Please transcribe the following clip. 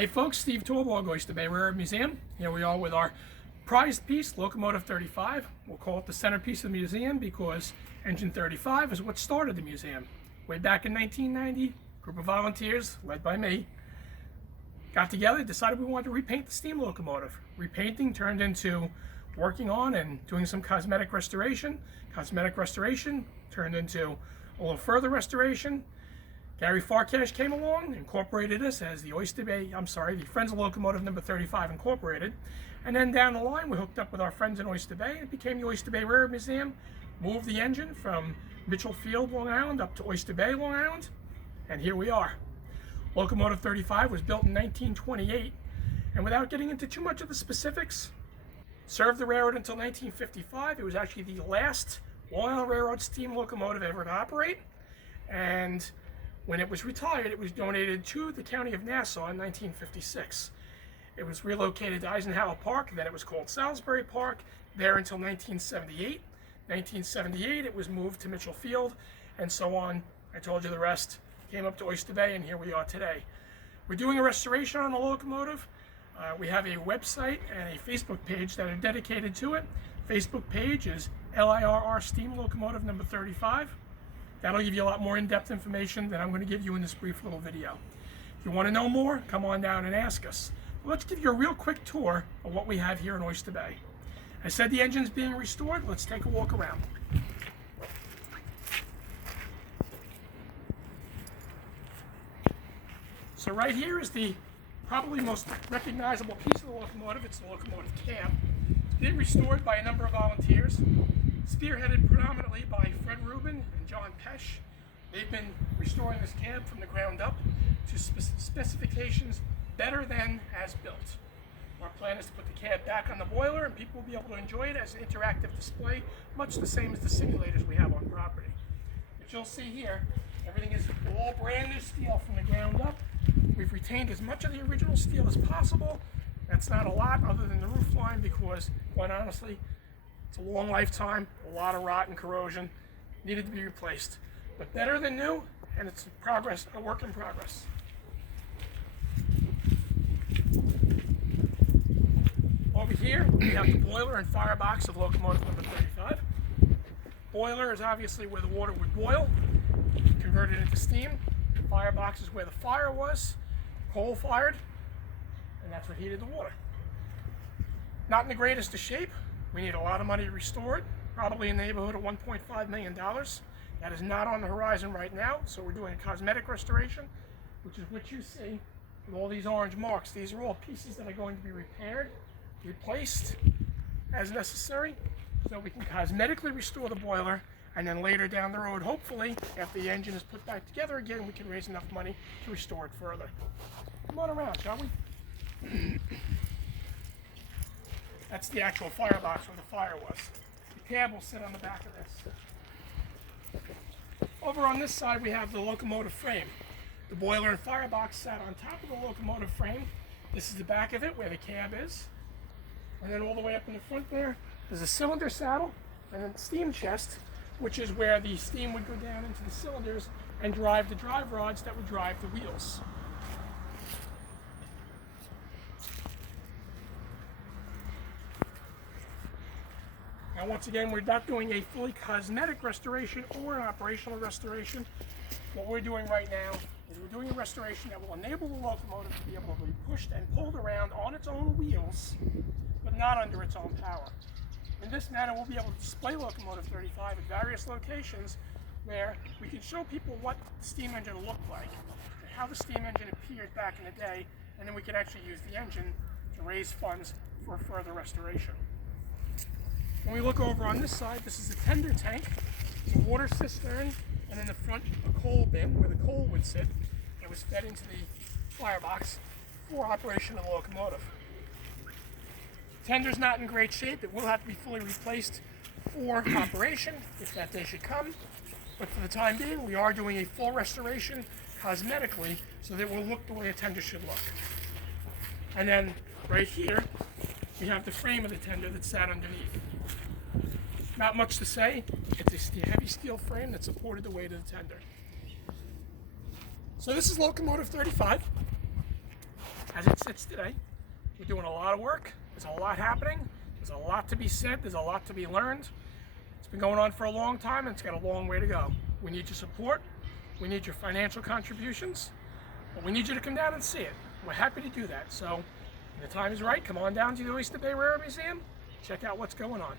Hey folks, Steve Torborg, OYSTER Bay Railroad Museum. Here we are with our prized piece, Locomotive 35. We'll call it the centerpiece of the museum because engine 35 is what started the museum. Way back in 1990, a group of volunteers, led by me, got together, decided we wanted to repaint the steam locomotive. Repainting turned into working on and doing some cosmetic restoration. Cosmetic restoration turned into a little further restoration. Gary Farcash came along, incorporated us as the the Friends of Locomotive number 35 Incorporated. And then down the line, we hooked up with our friends in Oyster Bay. It became the Oyster Bay Railroad Museum, moved the engine from Mitchel Field, Long Island, up to Oyster Bay, Long Island. And here we are. Locomotive 35 was built in 1928. And without getting into too much of the specifics, served the railroad until 1955. It was actually the last Long Island Railroad steam locomotive ever to operate. And when it was retired, it was donated to the County of Nassau in 1956. It was relocated to Eisenhower Park, then it was called Salisbury Park, there until 1978. 1978, it was moved to Mitchel Field, and so on. I told you the rest. Came up to Oyster Bay, and here we are today. We're doing a restoration on the locomotive. We have a website and a Facebook page that are dedicated to it. Facebook page is LIRR Steam Locomotive number 35. That'll give you a lot more in-depth information than I'm going to give you in this brief little video. If you want to know more, come on down and ask us. But let's give you a real quick tour of what we have here in Oyster Bay. I said the engine's being restored. Let's take a walk around. So right here is the probably most recognizable piece of the locomotive. It's the locomotive cab. It's been restored by a number of volunteers, spearheaded predominantly by Fred Rubin and John Pesh. They've been restoring this cab from the ground up to specifications better than as built. Our plan is to put the cab back on the boiler and people will be able to enjoy it as an interactive display, much the same as the simulators we have on property. But you'll see here, everything is all brand new steel from the ground up. We've retained as much of the original steel as possible. That's not a lot other than the roof line because, quite honestly, it's a long lifetime, a lot of rot and corrosion, needed to be replaced. But better than new, and it's a work in progress. Over here, we have the boiler and firebox of locomotive number 35. Boiler is obviously where the water would boil, converted into steam. Firebox is where the fire was, coal-fired, and that's what heated the water. Not in the greatest of shape. We need a lot of money to restore it, probably in the neighborhood of $1.5 million. That is not on the horizon right now, so we're doing a cosmetic restoration, which is what you see with all these orange marks. These are all pieces that are going to be repaired, replaced as necessary, so we can cosmetically restore the boiler, and then later down the road, hopefully, after the engine is put back together again, we can raise enough money to restore it further. Come on around, shall we? That's the actual firebox where the fire was. The cab will sit on the back of this. Over on this side, we have the locomotive frame. The boiler and firebox sat on top of the locomotive frame. This is the back of it where the cab is. And then all the way up in the front there's a cylinder saddle and a steam chest, which is where the steam would go down into the cylinders and drive the drive rods that would drive the wheels. Now once again, we're not doing a fully cosmetic restoration or an operational restoration. What we're doing right now is we're doing a restoration that will enable the locomotive to be able to be pushed and pulled around on its own wheels, but not under its own power. In this manner, we'll be able to display Locomotive 35 at various locations where we can show people what the steam engine looked like, and how the steam engine appeared back in the day, and then we can actually use the engine to raise funds for further restoration. When we look over on this side, this is a tender tank, it's a water cistern, and in the front a coal bin where the coal would sit that was fed into the firebox for operation of the locomotive. Tender's not in great shape. It will have to be fully replaced for operation if that day should come. But for the time being, we are doing a full restoration cosmetically so that it will look the way a tender should look. And then right here, we have the frame of the tender that sat underneath. Not much to say. It's a heavy steel frame that supported the weight of the tender. So this is Locomotive 35. as it sits today. We're doing a lot of work. There's a lot happening. There's a lot to be said. There's a lot to be learned. It's been going on for a long time, and it's got a long way to go. We need your support. We need your financial contributions. But we need you to come down and see it. We're happy to do that. So when the time is right, come on down to the Oyster Bay Railroad Museum. Check out what's going on.